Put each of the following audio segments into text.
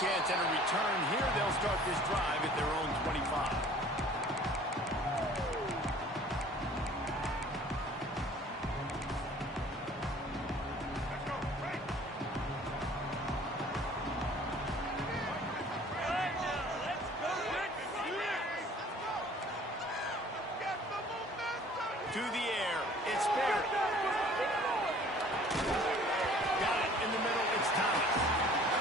chance at a return here. They'll start this drive at their own 25. To the air, it's Barrett. Got it in the middle, it's Thomas.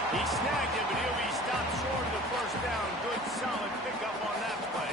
He snagged it, but he'll be stopped short of the first down. Good, solid pickup on that play.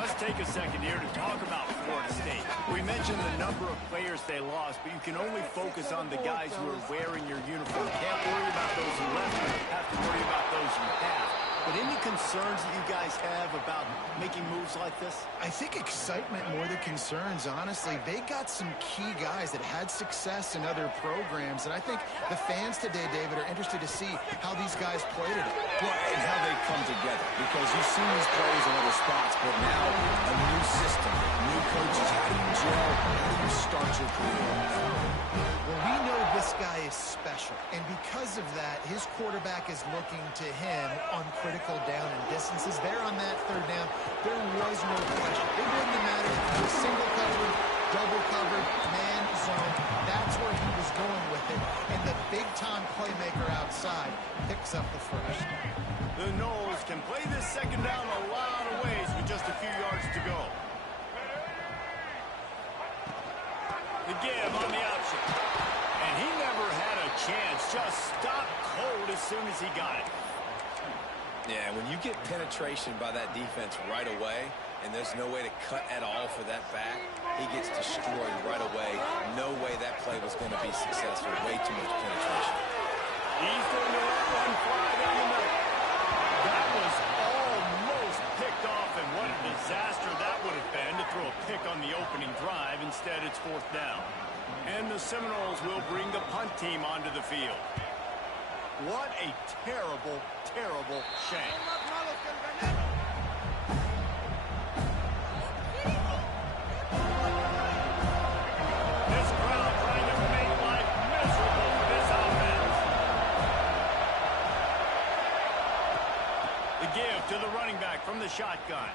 Let's take a second here to talk about Florida State. We mentioned the number of players they lost, but you can only focus on the guys who are wearing your uniform. Can't worry about those who left. You have to worry about those who have. But any concerns that you guys have about making moves like this? I think excitement more than concerns, honestly. They got some key guys that had success in other programs, and I think the fans today, David, are interested to see how these guys play today. Well, and how they come together, because you've seen these players in other spots, but now a new system, new coaches. How do you gel? How do you start your career off? Well, we know this guy is special, and because of that, his quarterback is looking to him on critical down and distances. There on that third down, there was no question. It wouldn't have mattered if it was single covered, double covered, man zone. That's where he was going with it, and the big-time playmaker outside picks up the first. The Noles can play this second down a lot of ways with just a few yards to go. The give on the option. And he never had a chance. Just stopped cold as soon as he got it. Yeah, when you get penetration by that defense right away, and there's no way to cut at all for that back, he gets destroyed right away. No way that play was going to be successful. Way too much penetration. He's going to let one fly down the middle. That was almost picked off, and what a disaster that would have been to throw a pick on the opening drive. Instead, it's fourth down. And the Seminoles will bring the punt team onto the field. What a terrible, terrible shame. This crowd trying to make life miserable for this offense. The give to the running back from the shotgun.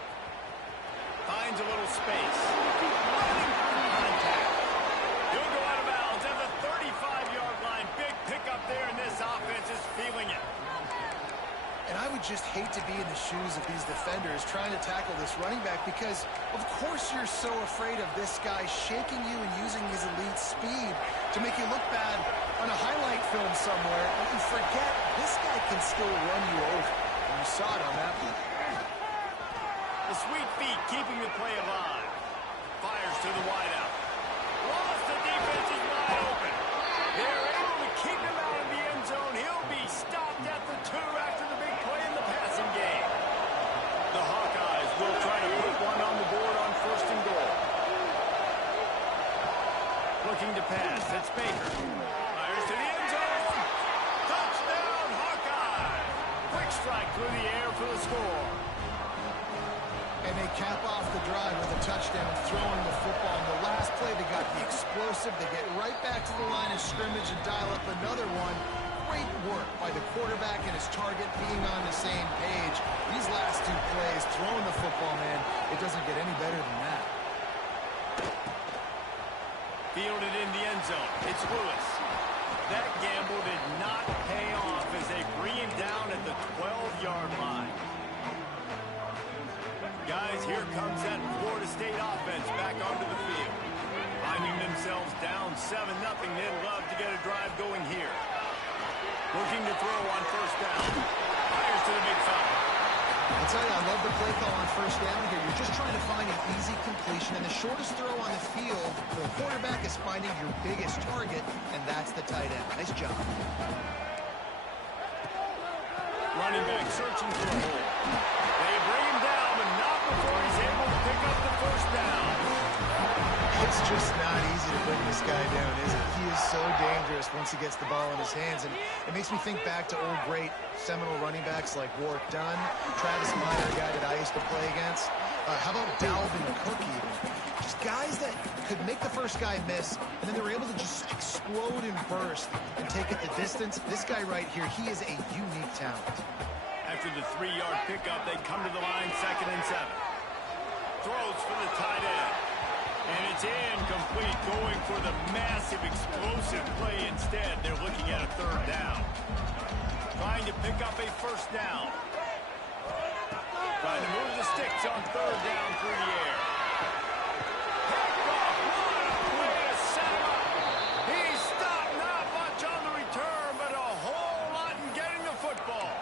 Finds a little space. Running through contact. He'll go out of bounds at the 35-yard line. Big pickup there, and this offense is feeling it. And I would just hate to be in the shoes of these defenders trying to tackle this running back because, of course, you're so afraid of this guy shaking you and using his elite speed to make you look bad on a highlight film somewhere. But you forget this guy can still run you over. And you saw it on that one. The sweet feet keeping the play alive. Fires to the wideout. Lost the defense is wide open. They're able to keep him out of the end zone. He'll be stopped at the 2 after the big play in the passing game. The Hawkeyes will try to put one on the board on first and goal. Looking to pass. It's Baker. Fires to the end zone. Touchdown, Hawkeyes. Quick strike through the air for the score. And they cap off the drive with a touchdown, throwing the football. In the last play, they got the explosive. They get right back to the line of scrimmage and dial up another one. Great work by the quarterback and his target being on the same page. These last 2 plays, throwing the football, man, it doesn't get any better than that. Fielded in the end zone. It's Lewis. That gamble did not pay off as they bring him down at the 12-yard line. Guys, here comes that Florida State offense back onto the field. Finding themselves down 7-0, they'd love to get a drive going here. Looking to throw on first down. Fires to the big foul. I'll tell you, I love the play call on first down here. You're just trying to find an easy completion, and the shortest throw on the field, the quarterback is finding your biggest target, and that's the tight end. Nice job. Running back searching for a hole. They bring him down, but not before he's able to pick up the first down. It's just not easy to bring this guy down, is it? He is so dangerous once he gets the ball in his hands, and it makes me think back to old great Seminole running backs like Warwick Dunn, Travis Minor, a guy that I used to play against. How about Dalvin Cook even? Just guys that could make the first guy miss, and then they were able to just explode and burst and take it the distance. This guy right here, he is a unique talent. After the 3-yard pickup, they come to the line, 2nd and 7. Throws for the tight end. And it's incomplete, going for the massive, explosive play instead. They're looking at a 3rd down. Trying to pick up a 1st down. Trying to move the sticks on 3rd down through the air. Picked off. What a way to set him up. He's stopped. Not much on the return, but a whole lot in getting the football.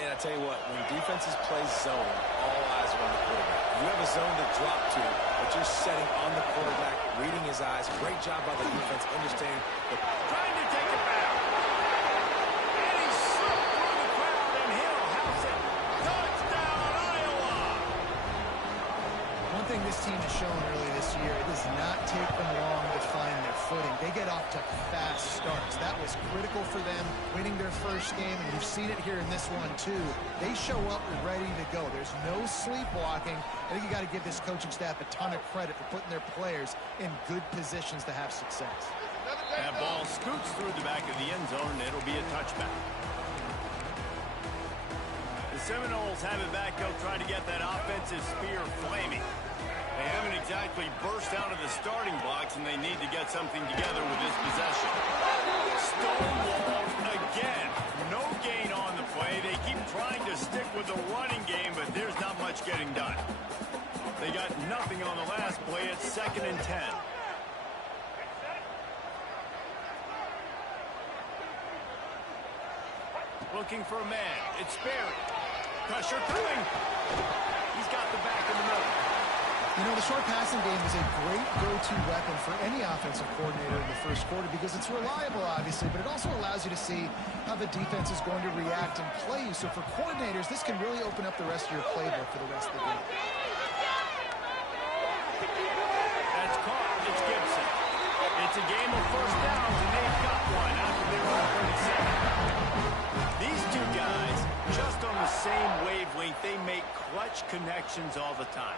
And I tell you what, when defenses play zone, all eyes are on the quarterback. You have a zone to drop to, but you're setting on the quarterback, reading his eyes. Great job by the defense, understanding the... Trying to take it back. And he slipped through the crowd, and he'll house it. Touchdown, Iowa! One thing this team has shown early this year, it does not take them long to find their footing. They get off to fast starts. That was critical for them, winning their first game, and you've seen it here in this one too. They show up ready to go. There's no sleepwalking. I think you got to give this coaching staff a ton of credit for putting their players in good positions to have success. That ball scoots through the back of the end zone, and it'll be a touchback. The Seminoles have it back. They'll try to get that offensive spear flaming. They haven't exactly burst out of the starting blocks, and they need to get something together with this possession. Stonewalled again. No gain on the play. They keep trying to stick with the running game, but there's not much getting done. They got nothing on the last play. It's 2nd and 10. Looking for a man. It's Sperry. Pressure coming. He's got the back in the middle. You know, the short passing game is a great go-to weapon for any offensive coordinator in the first quarter because it's reliable, obviously, but it also allows you to see how the defense is going to react and play you. So for coordinators, this can really open up the rest of your playbook for the rest of the game. That's caught. It's Gibson. It's a game of 1st downs, and they've got one after they're on 37. These two guys, just on the same wavelength, they make clutch connections all the time.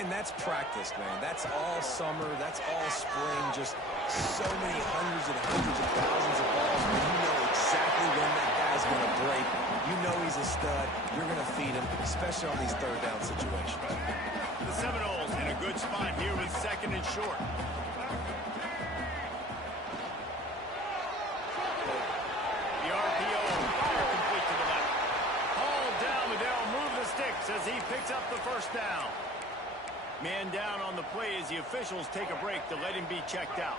And that's practice, man. That's all summer. That's all spring. Just so many hundreds and hundreds of thousands of balls where you know exactly when that guy's going to break. You know he's a stud. You're going to feed him, especially on these 3rd down situations. The Seminoles in a good spot here with 2nd and short. The RPO fire complete to the left. Hauled down, but they'll move the sticks as he picks up the 1st down. Man down on the play as the officials take a break to let him be checked out.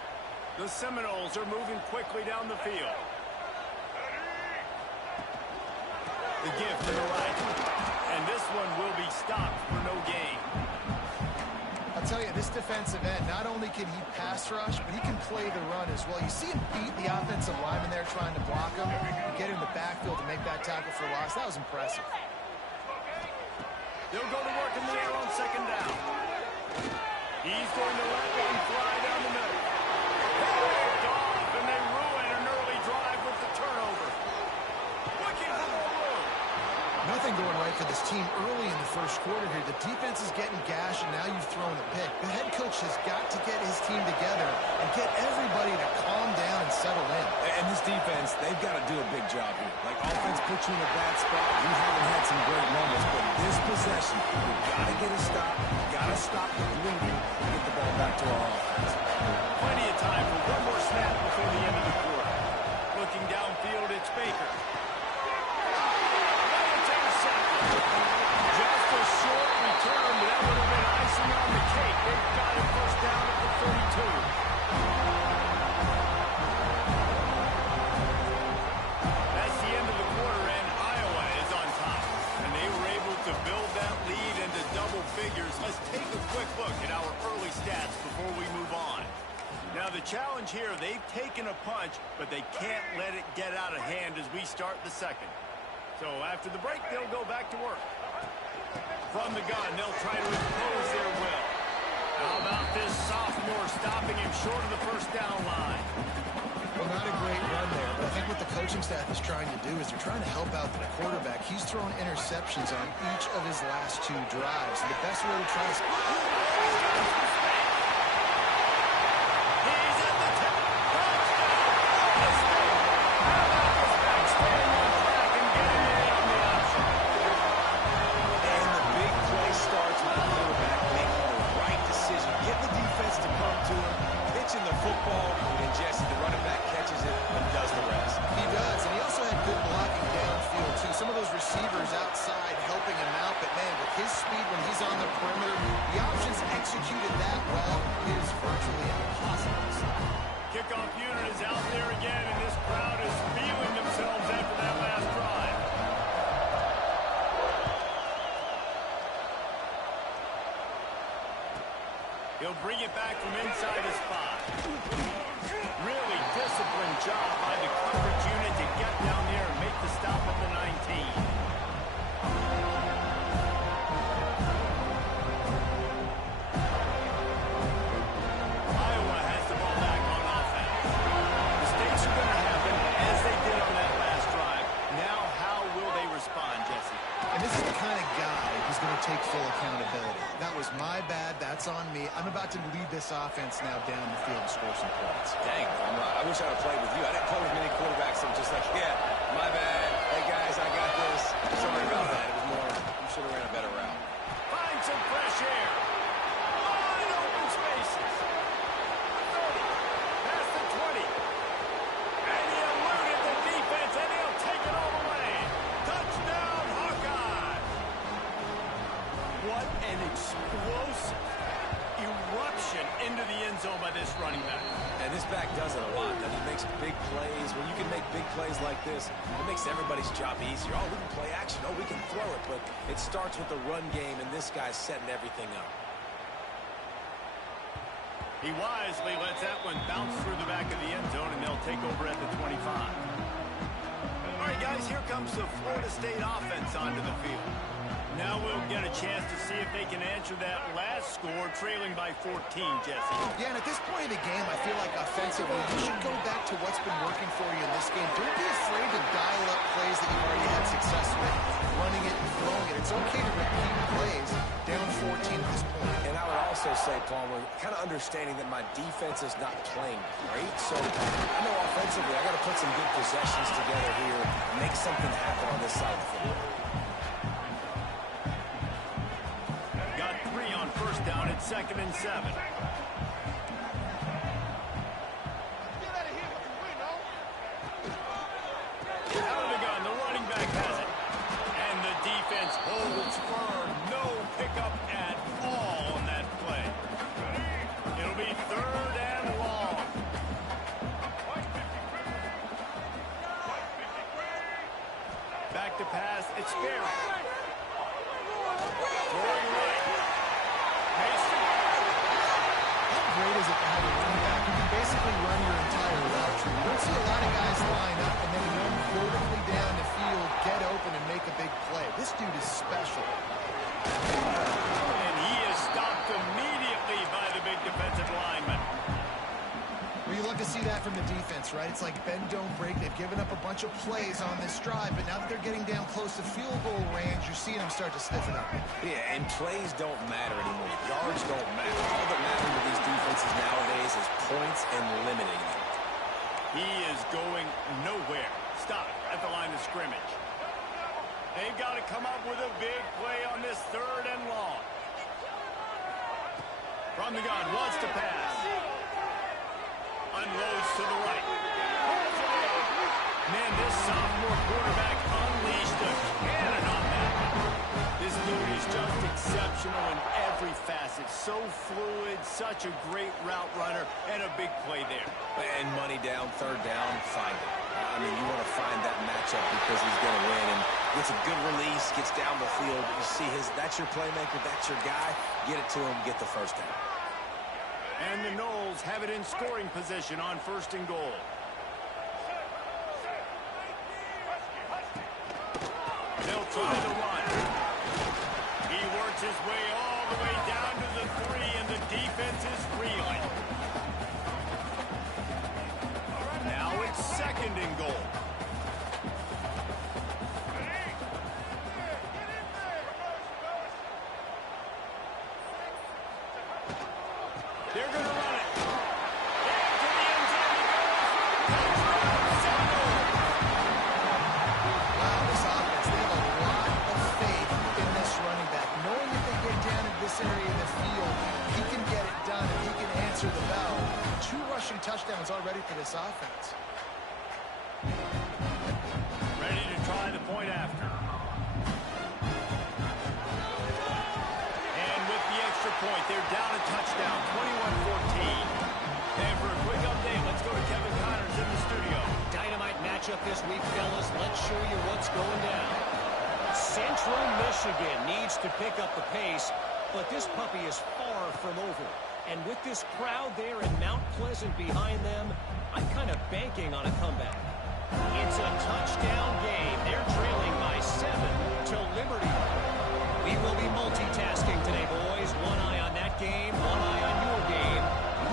The Seminoles are moving quickly down the field. The give to the right. And this one will be stopped for no gain. I'll tell you, this defensive end, not only can he pass rush, but he can play the run as well. You see him beat the offensive lineman there trying to block him and get in the backfield to make that tackle for loss. That was impressive. They'll go to work in the air on 2nd down. He's going to let one fly down the middle. Picked off, and they ruin an early drive with the turnover. Looking for more room. Nothing going right for this team early in the first quarter here. The defense is getting gashed, and now you've thrown a pick. The head coach has got to get his team together and get everybody to calm down and settle in. And this defense, they've got to do a big job here. Like, offense puts you in a bad spot. You haven't had some great moments, but this possession, you've got to get a stop. You've got to stop the bleeding and get the ball back to our offense. Plenty of time for one more snap before the end of the quarter. Looking downfield, it's Baker. Just a short return, but that would have been icing on the cake. They've got it 1st down at the 32. That's the end of the quarter, and Iowa is on top. And they were able to build that lead into double figures. Let's take a quick look at our early stats before we move on. Now, the challenge here, they've taken a punch, but they can't let it get out of hand as we start the 2nd. So after the break, they'll go back to work. From the gun, they'll try to impose their will. How about this sophomore stopping him short of the 1st down line? Well, not a great run there, but I think what the coaching staff is trying to do is they're trying to help out the quarterback. He's thrown interceptions on each of his last 2 drives. And the best way to try to... football, and Jesse, the running back, catches it and does the rest. He does, and he also had good blocking downfield, too. Some of those receivers outside helping him out, but, man, with his speed when he's on the perimeter, the options executed that well, it is virtually impossible to stop. Kickoff unit is out there again, and this crowd is feeling themselves after that last drive. He'll bring it back from inside his spot. Really disciplined job by the coverage unit to get down there and make the stop at the 19. Iowa has the ball back on offense. Mistakes are going to happen as they did on that last drive. Now, how will they respond, Jesse? And this is the kind of guy who's going to take full accountability. That was my bad. That's on me. I'm about to lead this offense now down the field and score some points. Dang, I wish I'd have played with you. I didn't play with many quarterbacks that were just like, yeah, my bad. Hey, guys, I got this. Sorry about that. It was more, you should have ran a better route. Find some fresh air. Wide open spaces. 30. Past the 20. And he eluded the defense, and he'll take it all the way. Touchdown, Hawkeye. What an explosive eruption into the end zone by this running back. And this back does it a lot. He makes big plays. When you can make big plays like this, it makes everybody's job easier. Oh, we can play action. Oh, we can throw it. But it starts with the run game, and this guy's setting everything up. He wisely lets that one bounce through the back of the end zone, and they'll take over at the 25. All right, guys, here comes the Florida State offense onto the field. Now we'll get a chance to see if they can answer that last score, trailing by 14, Jesse. Yeah, and at this point of the game, I feel like offensively, you should go back to what's been working for you in this game. Don't be afraid to dial up plays that you've already had success with, running it and throwing it. It's okay to repeat plays down 14 at this point. And I would also say, Palmer, kind of understanding that my defense is not playing great. So I know offensively I got to put some good possessions together here and make something happen on this side of the football. Got 3 on first down at 2nd and 7. Out of the gun, the running back has it. And the defense holds firm. No pickup at all on that play. It'll be 3rd and long. Back to pass. It's Sperry. Throwing right. Mason. How great is it to have a running back who can basically run your entire route tree? You don't see a lot of guys line up and then run vertically down the field, get open, and make a big play. This dude is special. And he is stopped immediately by the big defensive lineman. Well, you love to see that from the defense, right? It's like bend, don't break. They've given up a bunch of plays on this drive, but now that they're getting down close to field goal range, you're seeing them start to stiffen up. Yeah, and plays don't matter anymore. Yards don't matter. All that matters with these defenses nowadays is points and limiting them. He is going nowhere. Stop at the line of scrimmage. They've got to come up with a big play on this 3rd and long. From the gun, wants to pass. Unloads to the right. Man, this sophomore quarterback unleashed a cannon on that one. This dude is just exceptional in every facet. So fluid, such a great route runner, and a big play there. And money down, 3rd down, find it. I mean, you want to find that matchup because he's going to win. And gets a good release, gets down the field. You see that's your playmaker, that's your guy. Get it to him, get the 1st down. And the Noles have it in scoring position on 1st and goal. They'll try the run. He works his way all the way down to the 3, and the defense is reeling. Now it's 2nd and goal. They're going to run it. Into the end zone he goes. Wow, this offense, they have a lot of faith in this running back. Knowing if they get down in this area of the field, he can get it done and he can answer the bell. 2 rushing touchdowns already for this offense. Ready to try the point after. And with the extra point, they're down a touchdown, 21-14. And for a quick update, let's go to Kevin Connors in the studio. Dynamite matchup this week, fellas. Let's show you what's going down. Central Michigan needs to pick up the pace, but this puppy is far from over. And with this crowd there in Mount Pleasant behind them, I'm kind of banking on a comeback. It's a touchdown game. They're trailing by 7 to Liberty. We will be multitasking today, boys. One eye on that game, one eye on your game.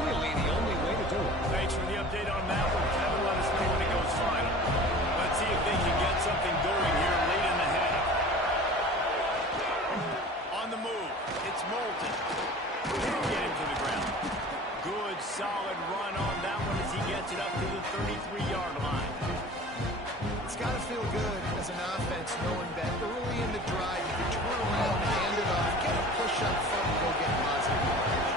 Really the only way to do it. Thanks for the update on that one, Kevin. Let us know when it goes final. Let's see if they can get something going here late in the half. On the move, it's Moulton. Can't get him to the ground. Good, solid run on that one as he gets it up to the 33-yard line. It's got to feel good as an offense knowing that early in the drive you can turn around, hand it off, get a push up front, and go get positive yardage.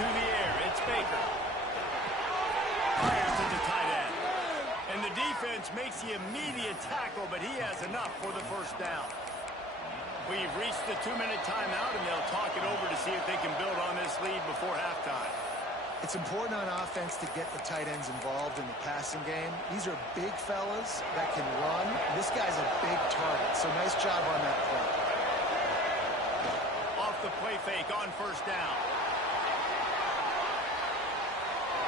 To the air, it's Baker. Fires to the tight end. And the defense makes the immediate tackle, but he has enough for the first down. We've reached the 2-minute timeout, and they'll talk it over to see if they can build on this lead before halftime. It's important on offense to get the tight ends involved in the passing game. These are big fellas that can run. This guy's a big target, so nice job on that play. Off the play fake on first down.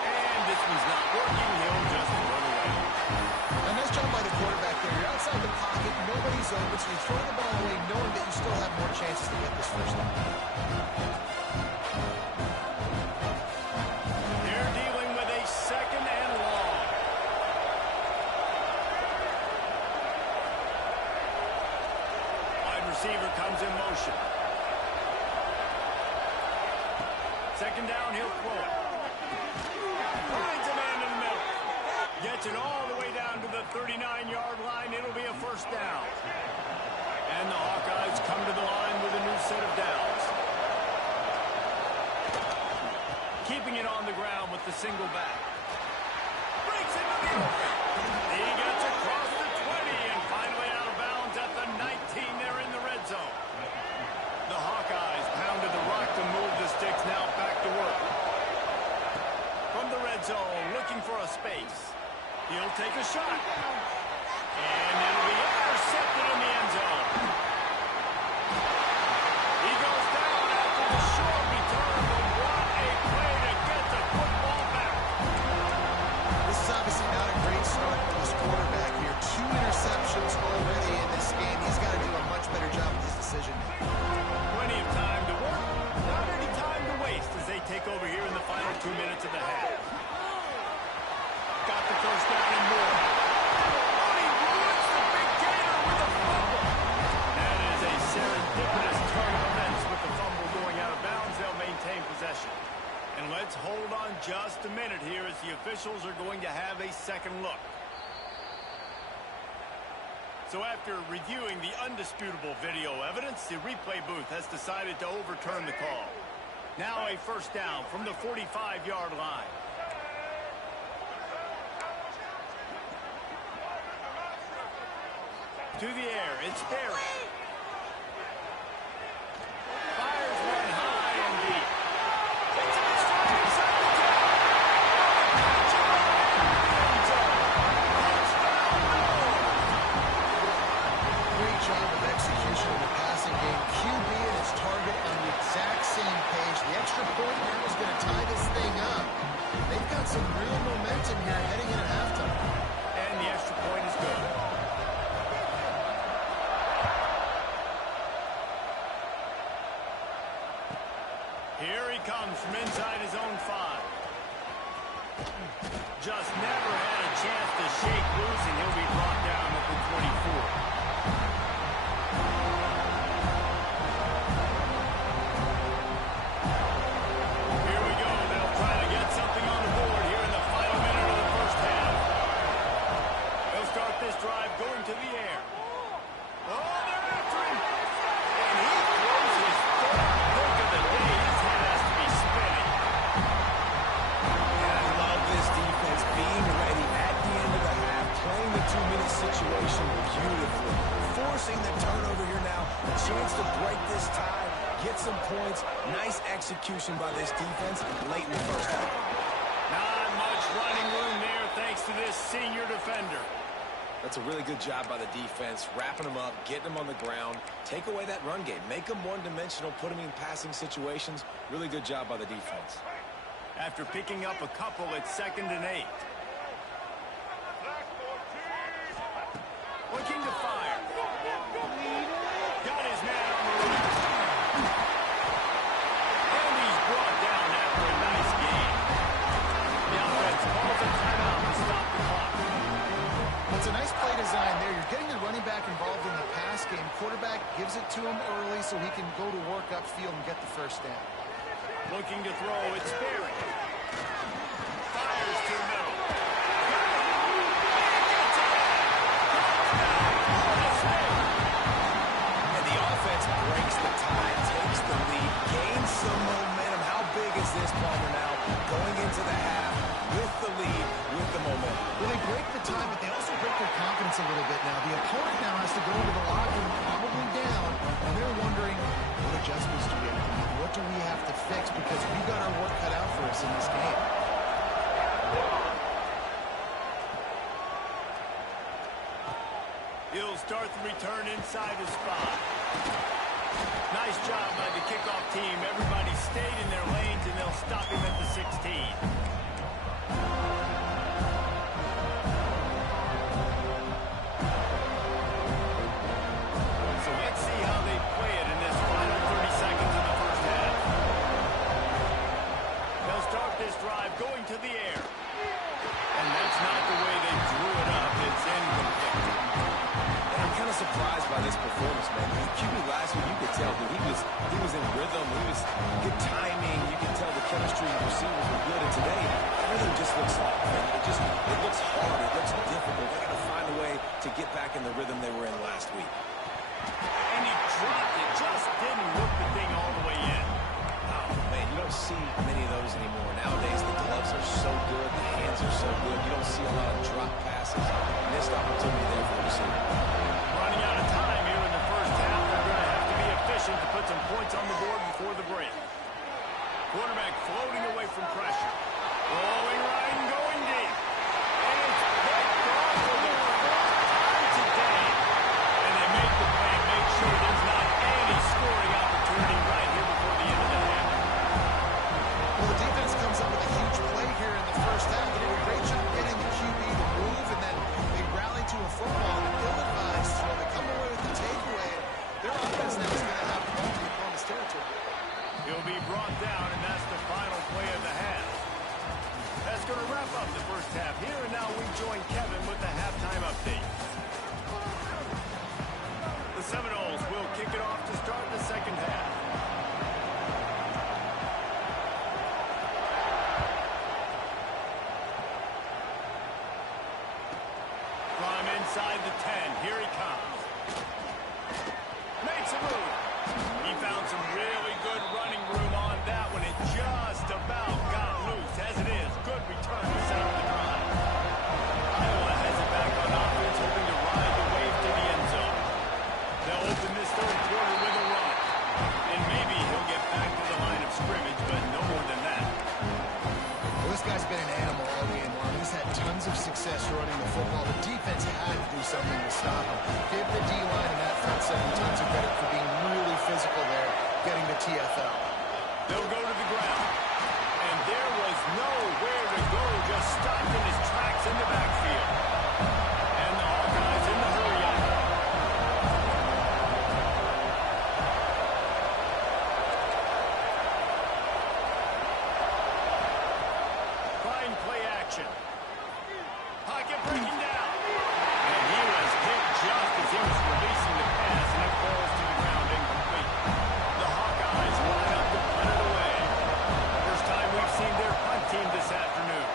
And this one's not working. He'll just run away. A nice job by the quarterback there. You're outside the pocket, nobody's open, so you throw the ball away knowing that you still have more chances to get this first down. They're dealing with a second and long. Wide receiver comes in motion. Second down, he'll throw it. Finds a man in the middle. Gets it all the way down to the 39-yard line. It'll be a first down. And the Hawkeyes come to the line with a new set of downs. Keeping it on the ground with the single back. Breaks into the open. He gets across the 20 and finally out of bounds at the 19. They're in the red zone. The Hawkeyes pounded the rock to move the sticks. Now back to work. From the red zone, looking for a space. He'll take a shot. And it'll be intercepted in the end zone. He goes down after the short return, but what a play to get the football back. This is obviously not a great start for this quarterback here. 2 interceptions already in this game. He's got to do a much better job with his decision making. Plenty of time to work, not any time to waste as they take over here in the final 2 minutes of the half. Got the first down and more. Oh, he ruins the big gainer with a fumble. That is a serendipitous turn of events with the fumble going out of bounds. They'll maintain possession. And let's hold on just a minute here as the officials are going to have a second look. So after reviewing the undisputable video evidence, the replay booth has decided to overturn the call. Now a first down from the 45-yard line. To the air, it's Barry. Fires one high and deep. It's a strike inside the 10. Great job of execution in the passing game. QB and his target on the exact same page. The extra point now is going to tie this thing up. They've got some real momentum here heading into halftime. And the extra point is good. Here he comes from inside his own 5. Just never had a chance to shake loose, and he'll be brought down at the 24. Here we go. They'll try to get something on the board here in the final minute of the first half. They'll start this drive going to the air. Oh, they're after him. And he throws his third pick of the day. His head has to be spinning. break this tie, get some points. Nice execution by this defense late in the first half. Not much running room there thanks to this senior defender. That's a really good job by the defense, wrapping them up, getting them on the ground, take away that run game, make them one-dimensional, put them in passing situations. Really good job by the defense. After picking up a couple, it's 2nd and 8. Looking to fire. Got his man on the run. And he's brought down after a nice game. The offense calls a timeout to stop the clock. It's a nice play design there. You're getting the running back involved in the pass game. Quarterback gives it to him early so he can go to work upfield and get the first down. Looking to throw, it's Sperry. Fires to the middle. And the offense breaks the tie, takes the lead, gains some momentum. How big is this, Palmer, now? Going into the half with the lead, with the momentum. Well, they break the tie, but they also break their confidence a little bit now. The opponent now has to go into the locker room probably down, and they're wondering, what adjustments do we have to make? What do we have to fix? Because we've got our work cut out for us in this game. He'll start the return inside the spot. Nice job by the kickoff team. Everybody stayed in their lanes, and they'll stop him at the 16. So let's see how they play it in this final 30 seconds of the first half. They'll start this drive going to the air. And that's not the way they drew it up. It's incomplete. I'm kind of surprised by this performance, man. The QB last week, you could tell that he was in rhythm. He was good timing. You could tell the chemistry and receivers were good. And today, everything just looks off, man. It looks hard. It looks difficult. They got to find a way to get back in the rhythm they were in last week. And he dropped it. Just didn't look the thing all the way in. Oh, man, you don't see many of those anymore. Nowadays, the gloves are so good. The hands are so good. You don't see a lot of drop passes. Missed opportunity there for the receiver. Running out of time here in the first half. They're going to have to be efficient to put some points on the board before the break. Quarterback floating away from pressure. Rolling right and going deep. And it's picked off for the fourth time today. And they make the play and make sure there's not any scoring opportunity right here before the end of the half. Well, the defense comes up with a huge play here in the first half. They did a great job getting the QB to move, and then they rally to a football and ill-advised throw. They come away with the takeaway. Their offense now is going to have the ball in the opponent's territory. He'll be brought down, and that's the final play of the half. That's going to wrap up the first half here, and now we join Kevin with the halftime update. The Seminoles will kick it off to start the second half. From inside the 10, here he comes. Makes a move. He found some really good running room on that one. It just about got loose. As it is, good return to center of the drive. Iowa has it back on offense, hoping to ride the wave to the end zone. They'll open this third quarter with a run. And maybe he'll get back to the line of scrimmage, but no more than that. Well, this guy's been an animal all game long. He's had tons of success running the football. The defense had to do something to stop him. Give the D-line and that front seven tons of credit for being really physical there, getting the TFL. They'll go to the ground. And there was nowhere to go, just stopped in his tracks in the backfield. And the Hawkeyes in the hurry up. Fine play action. Pocket breaking down. And he was hit just as he was releasing the pass, and it falls to the ground incomplete. The Hawkeyes line up to punt it away. First time we've seen their punt team this afternoon.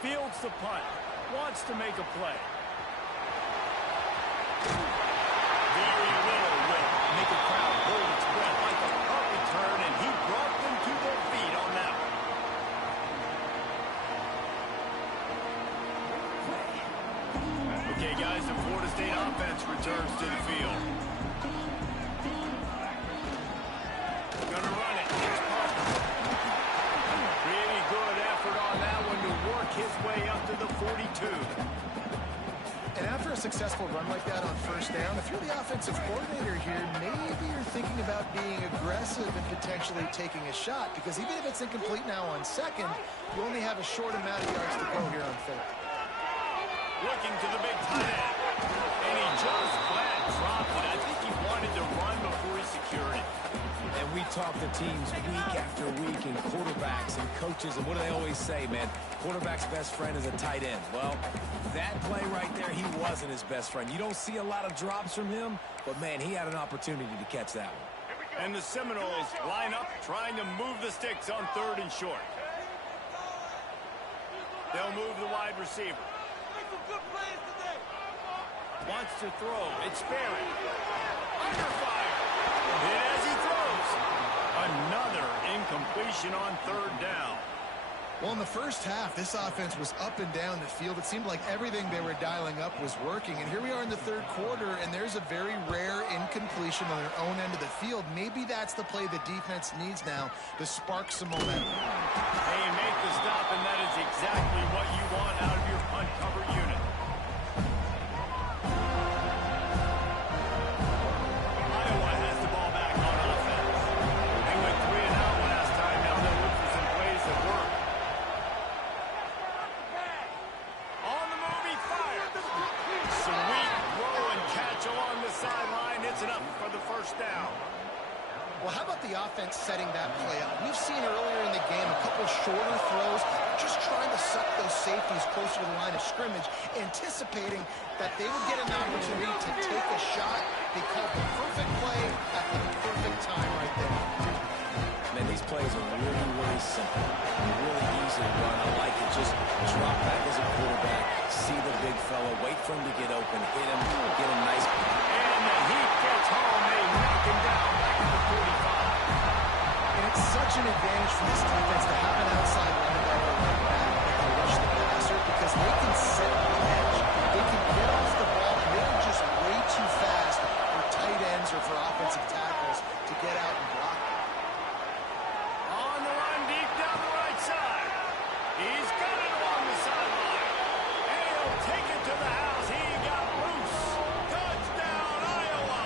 Fields the punt. Wants to make a play. Very little will make a crowd hold its breath like a punt return, and he brought them to their feet on that one. Okay, guys, the Florida State offense returns to the field. Gonna run it. It's pumped. Pretty good effort on that one to work his way up to the 42. And after a successful run like that on first down, if you're the offensive coordinator here, maybe you're thinking about being aggressive and potentially taking a shot, because even if it's incomplete now on second, you only have a short amount of yards to go here on third. Looking to the big tight end. And he just flat dropped it. I think he wanted to run before he secured it. And we talk to teams week after week, and quarterbacks and coaches, and what do they always say, man? Quarterback's best friend is a tight end. Well, that play right there, he wasn't his best friend. You don't see a lot of drops from him, but, man, he had an opportunity to catch that one. And the Seminoles line up trying to move the sticks on third and short. They'll move the wide receiver. Wants to throw. It's Sperry. Under fire. Hit as he throws. Another incompletion on third down. Well, in the first half, this offense was up and down the field. It seemed like everything they were dialing up was working. And here we are in the third quarter, and there's a very rare incompletion on their own end of the field. Maybe that's the play the defense needs now to spark some momentum. They make the stop, and that is exactly what you want out of your punt cover unit. Iowa has the ball back on offense. They went 3 and out last time. Now they'll look for some plays that work. On the move, he fires. Sweet throw and catch along the sideline. It's enough for the first down. Well, how about the offense setting that play up? We've seen earlier in the game a couple shorter throws, just trying to suck those safeties closer to the line of scrimmage, anticipating that they would get an opportunity to take a shot. They called the perfect play at the perfect time right there. Man, these plays are really, really simple. Really easy to run. I like it. Just drop back as a quarterback, see the big fella, wait for him to get open, hit him, get a nice... And the heat gets home. They knock him down back at the 45. And it's such an advantage for this defense to have an outside linebacker like that that can rush the passer, because they can set the edge. They can get off the ball, and they're just way too fast for tight ends or for offensive tackles to get out and block them. On the run, deep down the right side. He's got it along the sideline. And he'll take it to the house. He got loose. Touchdown, Iowa.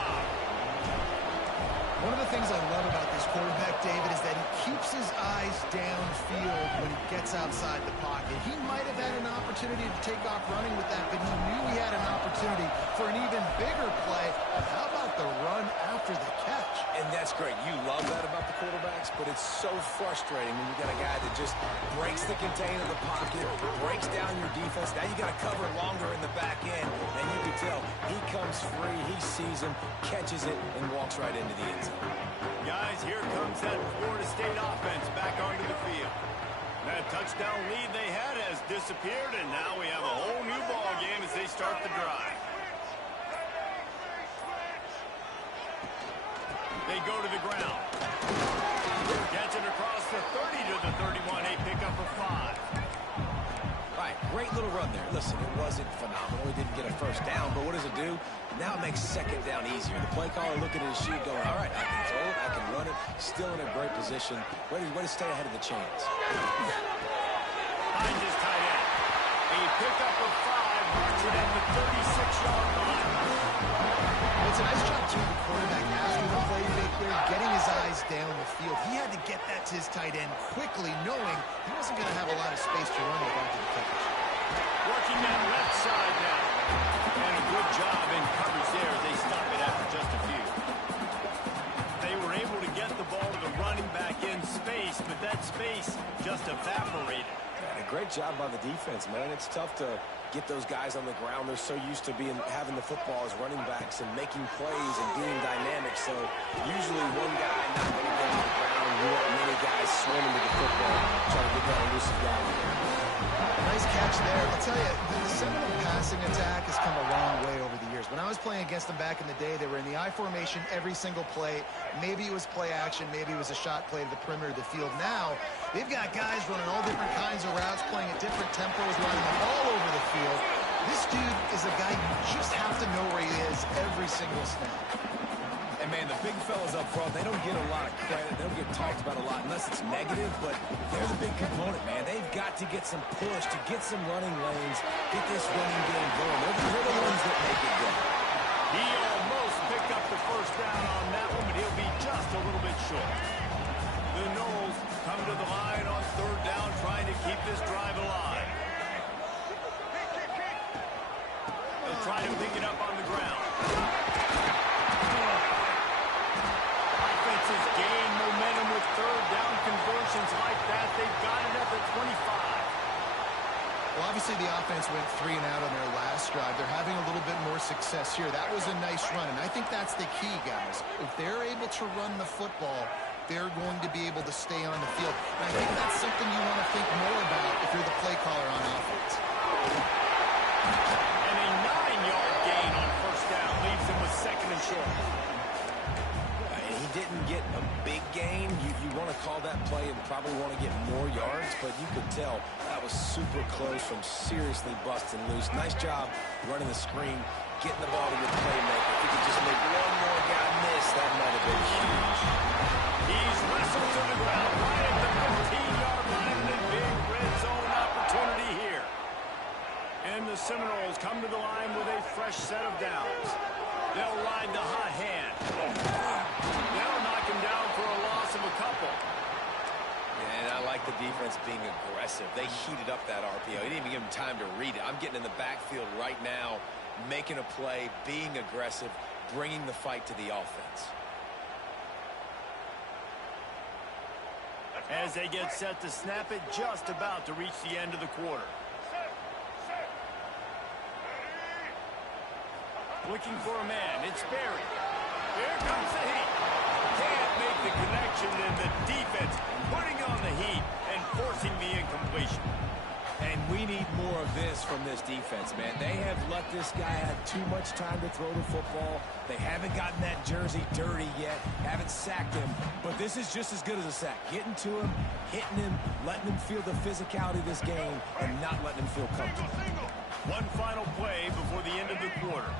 One of the things I love about this quarterback, David, is that he keeps his eyes downfield when he gets outside the pocket. He might have had an opportunity to take off running with that, but he knew he had an opportunity for an even bigger play. How about the run after the catch? And that's great. You love that about the quarterbacks, but it's so frustrating when you got a guy that just breaks the contain of the pocket, breaks down your defense. Now you got to cover longer in the back end, and you can tell he comes free, he sees him, catches it, and walks right into the end zone. Guys, here comes that Florida State offense back onto the field. That touchdown lead they had has disappeared, and now we have a whole new ball game as they start the drive. They go to the ground. Gets it across the 30 to the 31. A pickup of 5. All right, great little run there. Listen, it wasn't phenomenal. He didn't get a first down, but what does it do? Now it makes second down easier. The play caller looking at his sheet going, all right, I can throw it, I can run it. Still in a great position. Way to stay ahead of the chains. Behind his tight end. A pickup of 5. Marks it at the 36-yard line. It's a nice job, too, the quarterback after the play fake there, getting his eyes down the field. He had to get that to his tight end quickly, knowing he wasn't going to have a lot of space to run with after the catch. Working that left side now. And a good job in coverage there as they stop it after just a few. They were able to get the ball to the running back in space, but that space just evaporated. And a great job by the defense, man. It's tough to get those guys on the ground. They're so used to having the football as running backs and making plays and being dynamic. So usually one guy not going to get on the ground. You want many guys swimming to the football, trying to get that elusive guy. Nice catch there. I'll tell you, the Seminole passing attack has come a long way over the years. When I was playing against them back in the day, they were in the I formation every single play. Maybe it was play action. Maybe it was a shot play to the perimeter of the field. Now, they've got guys running all different kinds of routes, playing at different tempos, running them all over the field. This dude is a guy you just have to know where he is every single snap. And, man, the big fellas up front, they don't get a lot of credit. They don't get talked about a lot unless it's negative, but they're the big component, man. They've got to get some push, to get some running lanes, get this running game going. They're the ones that make it go. He almost picked up the first down on that one, but he'll be just a little bit short. The Noles come to the line on third down, trying to keep this drive alive. They'll try to pick it up on the ground. Offenses gain momentum with third down conversions like that. They've got it at the 25. Well, obviously the offense went 3 and out on their last drive. They're having a little bit more success here. That was a nice run, and I think that's the key, guys. If they're able to run the football, they're going to be able to stay on the field. And I think that's something you want to think more about if you're the play caller on offense. And a 9-yard gain on first down leaves them with second and short. He didn't get a big gain. You want to call that play and probably want to get more yards, but you could tell that was super close from seriously busting loose. Nice job running the screen, getting the ball to your playmaker. If he could just make one more guy miss, that might have been huge. He's wrestled to the ground right at the 15-yard line, and a big red zone opportunity here. And the Seminoles come to the line with a fresh set of downs. They'll ride the hot hand. They'll knock him down for a loss of a couple. And I like the defense being aggressive. They heated up that RPO. He didn't even give him time to read it. I'm getting in the backfield right now, making a play, being aggressive, bringing the fight to the offense. As they get set to snap it, just about to reach the end of the quarter. Looking for a man. It's Berry. Here comes the heat. Can't make the connection, and the defense putting on the heat and forcing the incompletion. And we need more of this from this defense, man. They have let this guy have too much time to throw the football. They haven't gotten that jersey dirty yet, haven't sacked him, but this is just as good as a sack. Getting to him, hitting him, letting him feel the physicality of this game, and not letting him feel comfortable. One final play before the end of the quarter.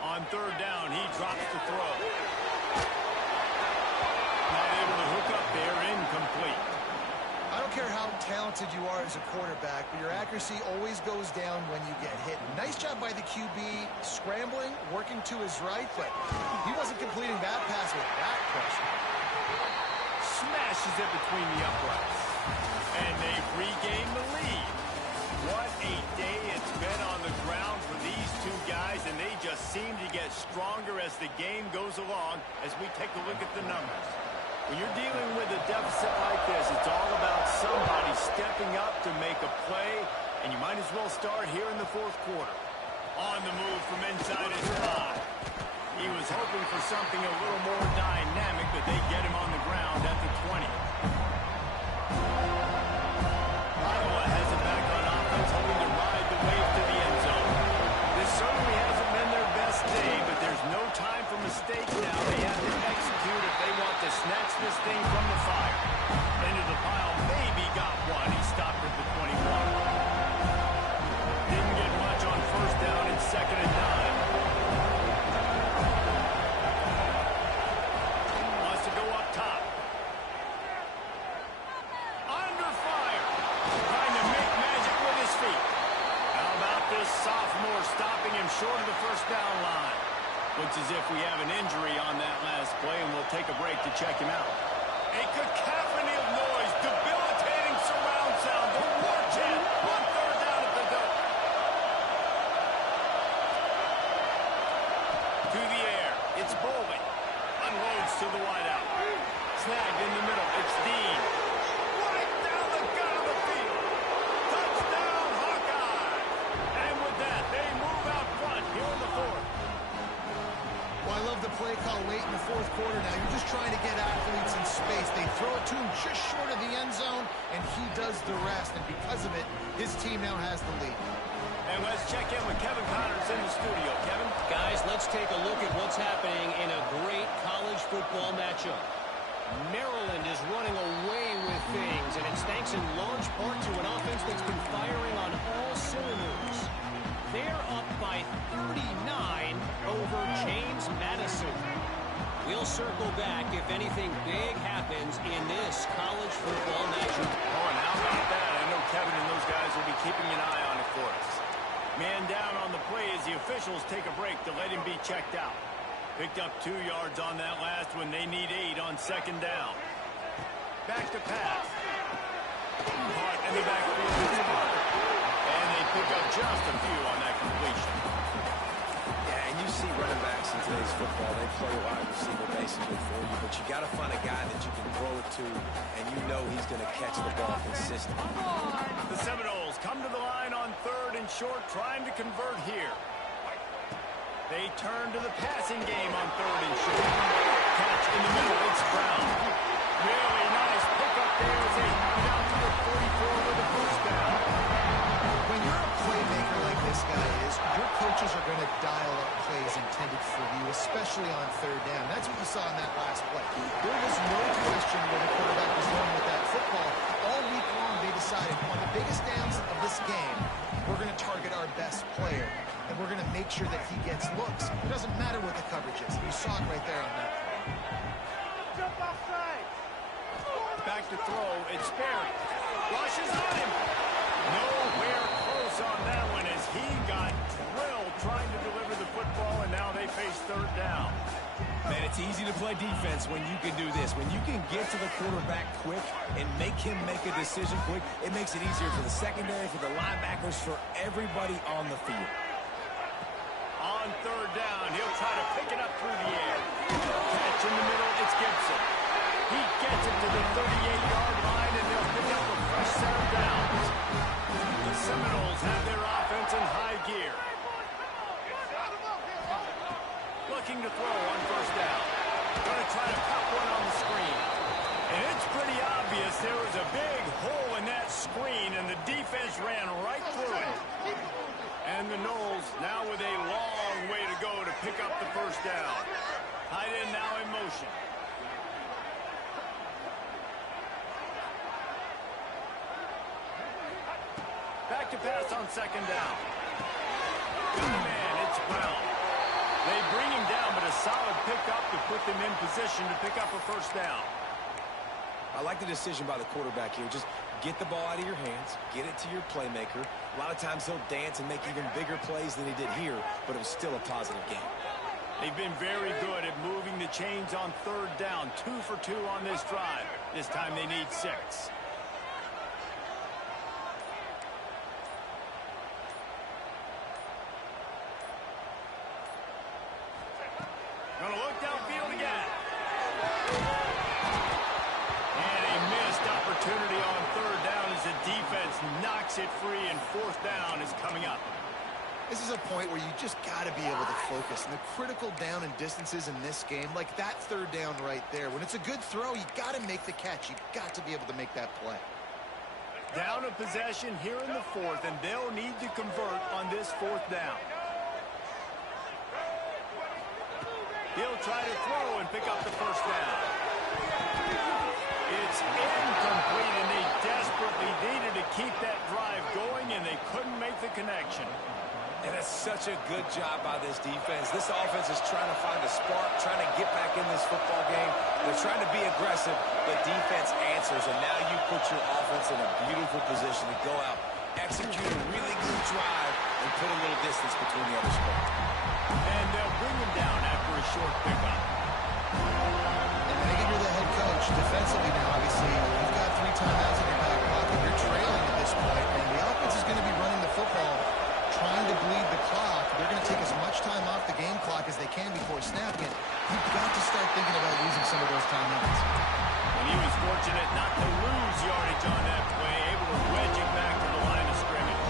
On third down, he drops the throw. Not able to hook up there, incomplete. I don't care how talented you are as a quarterback, but your accuracy always goes down when you get hit. Nice job by the QB scrambling, working to his right, but he wasn't completing that pass with that pressure. Smashes it between the uprights. And they've regained the lead. What a day it's been on the ground for these two guys, and they just seem to get stronger as the game goes along as we take a look at the numbers. When you're dealing with a deficit like this, it's all about somebody stepping up to make a play, and you might as well start here in the fourth quarter. On the move from inside his 5. He was hoping for something a little more dynamic, but they get him on the ground at the 20. Iowa has it back on offense, hoping to ride the wave to the end zone. This certainly hasn't been their best day, but there's no time for mistakes now. They have to execute if they want to snatch this thing from the fire. Into the pile, maybe got one. He stopped at the 21. Didn't get much on first down and second and 9. Wants to go up top. Under fire. Trying to make magic with his feet. How about this sophomore stopping him short of the first down line? Looks as if we have an injury on that last play, and we'll take a break to check him out. A cacophony of noise, debilitating surround sound, the war chant on third down at the Dome. To the air, it's Bowling. Unloads to the wideout. Snagged in the middle, it's Dean. Right down the gut of the field. Touchdown, Hawkeye. And with that, they move out front here in the fourth. Well, I love the play call late in the fourth quarter now. You're just trying to get athletes in space. They throw it to him just short of the end zone, and he does the rest. And because of it, his team now has the lead. And let's check in with Kevin Connors in the studio. Kevin? Guys, let's take a look at what's happening in a great college football matchup. Maryland is running away with things, and it's thanks in large part to an offense that's been firing on all cylinders. They're up by 39 over James Madison. We'll circle back if anything big happens in this college football matchup. Oh, and how about that? I know Kevin and those guys will be keeping an eye on it for us. Man down on the play as the officials take a break to let him be checked out. Picked up 2 yards on that last one. They need 8 on second down. Back to pass. Caught in the backfield is Carter. And they pick up just a few on that completion. Yeah, and you see running backs in today's football, they play wide receiver basically for you, but you got to find a guy that you can throw it to, and you know he's going to catch the ball consistently. The Seminoles come to the line on 3rd and short, trying to convert here. They turn to the passing game on 3rd and short. Catch in the middle, it's Brown. Really nice pickup there as they have it out to the 44 with a first down. When you're a playmaker like this guy is, your coaches are going to dial up plays intended for you, especially on 3rd down. That's what you saw in that last play. There was no question where the quarterback was going with that football. All week long, they decided on the biggest downs of this game, we're going to target our best player, and we're going to make sure that he gets looks. It doesn't matter what the coverage is. You saw it right there on that play. Back to throw, it's Sperry. Rushes on him. Nowhere close on that one as he got drilled trying to deliver the football, and now they face 3rd down. Man, it's easy to play defense when you can do this. When you can get to the quarterback quick and make him make a decision quick, it makes it easier for the secondary, for the linebackers, for everybody on the field. On 3rd down, he'll try to pick it up through the air. Catch in the middle, it's Gibson. He gets it to the 38-yard line, and they'll pick up a fresh set of downs. The Seminoles have their offense in high gear. Looking to throw on 1st down. Going to try to pop one on the screen. And it's pretty obvious there was a big hole in that screen, and the defense ran right through it. And the Noles now with a long way to go to pick up the first down. Tight end now in motion. Back to pass on 2nd down. Got a man, it's Brown. They bring him down, but a solid pickup to put them in position to pick up a first down. I like the decision by the quarterback here. Just get the ball out of your hands, get it to your playmaker. A lot of times he'll dance and make even bigger plays than he did here, but it was still a positive game. They've been very good at moving the chains on 3rd down. 2 for 2 on this drive. This time they need 6. Gonna look downfield again. And a missed opportunity on 3rd down as the defense knocks it free, and 4th down is coming up. This is a point where you just got to be able to focus. And the critical down and distances in this game, like that 3rd down right there, when it's a good throw, you got to make the catch. You got to be able to make that play. Down a possession here in the 4th, and they'll need to convert on this 4th down. He'll try to throw and pick up the first down. It's incomplete, and they desperately needed to keep that drive going, and they couldn't make the connection. And it's such a good job by this defense. This offense is trying to find a spark, trying to get back in this football game. They're trying to be aggressive, but defense answers, and now you put your offense in a beautiful position to go out, execute a really good drive, and put a little distance between the other squad. And they'll bring him down after a short pickup. And I think you're the head coach defensively now, obviously. You've got 3 timeouts in your back pocket. You're trailing at this point, and the offense is going to be running the football, trying to bleed the clock. They're going to take as much time off the game clock as they can before snapping it. You've got to start thinking about using some of those timeouts. And he was fortunate not to lose yardage on that play, able to wedge him back to the line of scrimmage.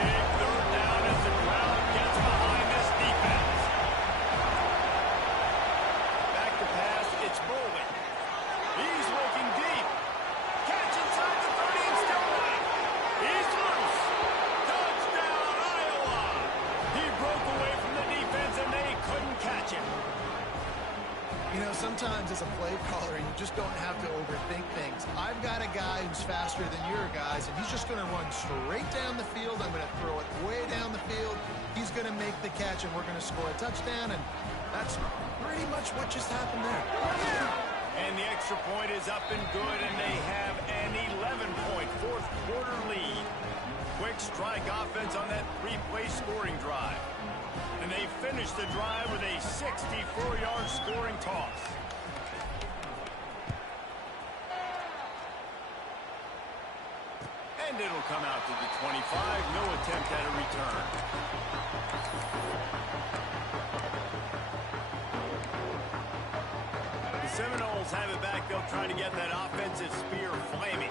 Big 3rd down as the crowd gets behind this defense. You know, sometimes as a play caller, you just don't have to overthink things. I've got a guy who's faster than your guys, and he's just going to run straight down the field. I'm going to throw it way down the field. He's going to make the catch, and we're going to score a touchdown, and that's pretty much what just happened there. And the extra point is up and good, and they have an 11-point fourth-quarter lead. Quick strike offense on that three-play scoring drive. And they finish the drive with a 64-yard scoring toss. And it'll come out to the 25. No attempt at a return. The Seminoles have it back. They'll try to get that offensive spear flaming.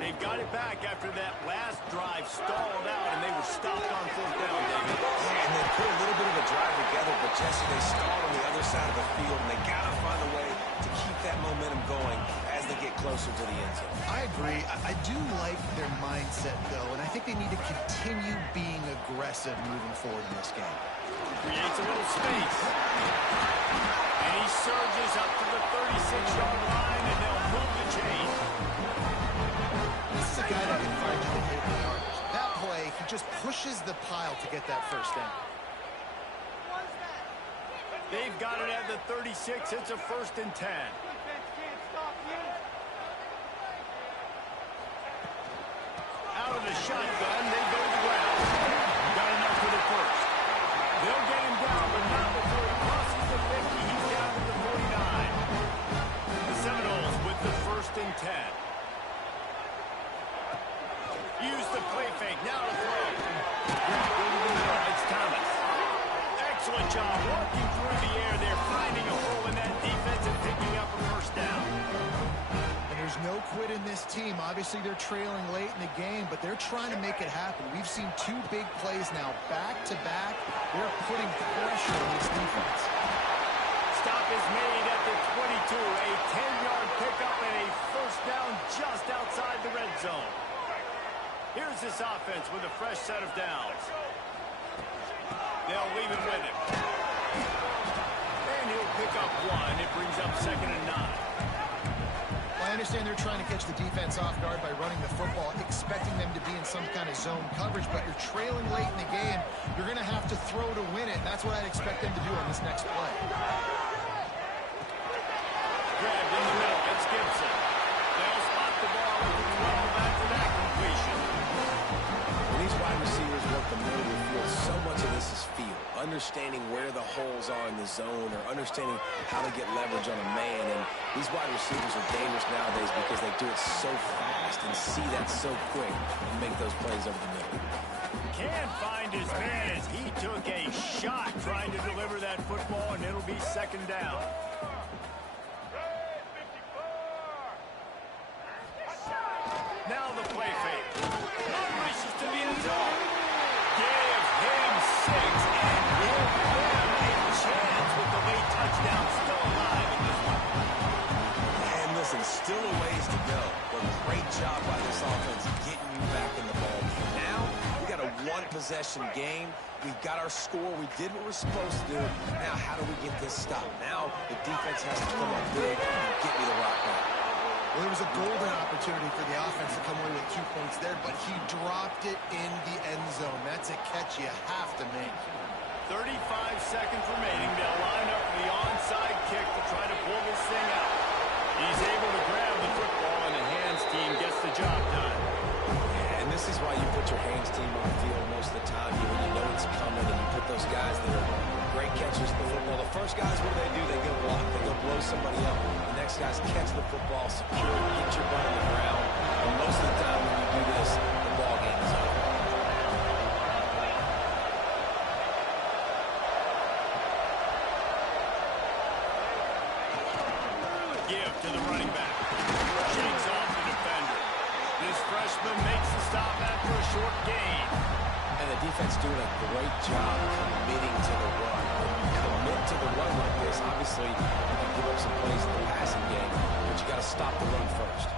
They've got it back after that last drive stalled out, and they were stopped on fourth down, David. Yeah, and they put a little bit of a drive together, but Jesse, they stalled on the other side of the field, and they got to find a way to keep that momentum going as they get closer to the end zone. I agree. I do like their mindset, though, and I think they need to continue being aggressive moving forward in this game. Creates a little space. And he surges up to the 36-yard line, and they'll move the chain. This is a guy that can find you the hit yardage. That play, he just pushes the pile to get that first down. They've got it at the 36. It's a 1st and 10. Out of the shotgun, they go to the ground. Got enough for the first. They'll get him down, but not before he crosses the 50. He's down to the 49. The Seminoles with the 1st and 10. Use the play fake. Now to throw. It's Thomas. Excellent job walking through the air. They're finding a hole in that defense and picking up a first down. And there's no quit in this team. Obviously, they're trailing late in the game, but they're trying to make it happen. We've seen 2 big plays now back to back. They're putting pressure on this defense. Stop is made at the 22. A 10-yard pickup and a first down just outside the red zone. Here's this offense with a fresh set of downs. They'll leave it with him. And he'll pick up 1. It brings up 2nd and 9. Well, I understand they're trying to catch the defense off guard by running the football, expecting them to be in some kind of zone coverage, but you're trailing late in the game. You're going to have to throw to win it, and that's what I'd expect them to do on this next play. Grabbed in the middle. It's Gibson. They'll spot the ball with the 12 after that completion. When these wide receivers work the middle of the field, so much of this is feel. Understanding where the holes are in the zone or understanding how to get leverage on a man. And these wide receivers are dangerous nowadays because they do it so fast and see that so quick and make those plays over the middle. Can't find his man as he took a shot trying to deliver that football, and it'll be 2nd down. Now the play fake. Unleashes to the end zone. Give him 6 and give them a chance with the late touchdown still alive in this one. And listen, still a ways to go, but great job by this offense getting you back in the ball game. Now we got a 1-possession game. We've got our score. We did what we're supposed to do. Now how do we get this stopped? Now the defense has to come up big and get me the rock back. Well, there was a golden opportunity for the offense to come away with 2 points there, but he dropped it in the end zone. That's a catch you have to make. 35 seconds remaining. They'll line up for the onside kick to try to pull this thing out. He's able to grab the football, and the hands team gets the job done. Yeah, and this is why you put your hands team on the field most of the time. When you know it's coming, and you put those guys that are great catchers of the football. The first guys, what do? They go block. They go blow somebody up. The next guys catch the football, secure it, get your butt on the ground. And most of the time when you do this, the ball game is over. Give to the running back. Shakes off the defender. This freshman makes the stop after a short gain. And the defense doing a great job committing to the run. When you commit to the run like this, obviously you can give up some plays in the passing game, but you got to stop the run first.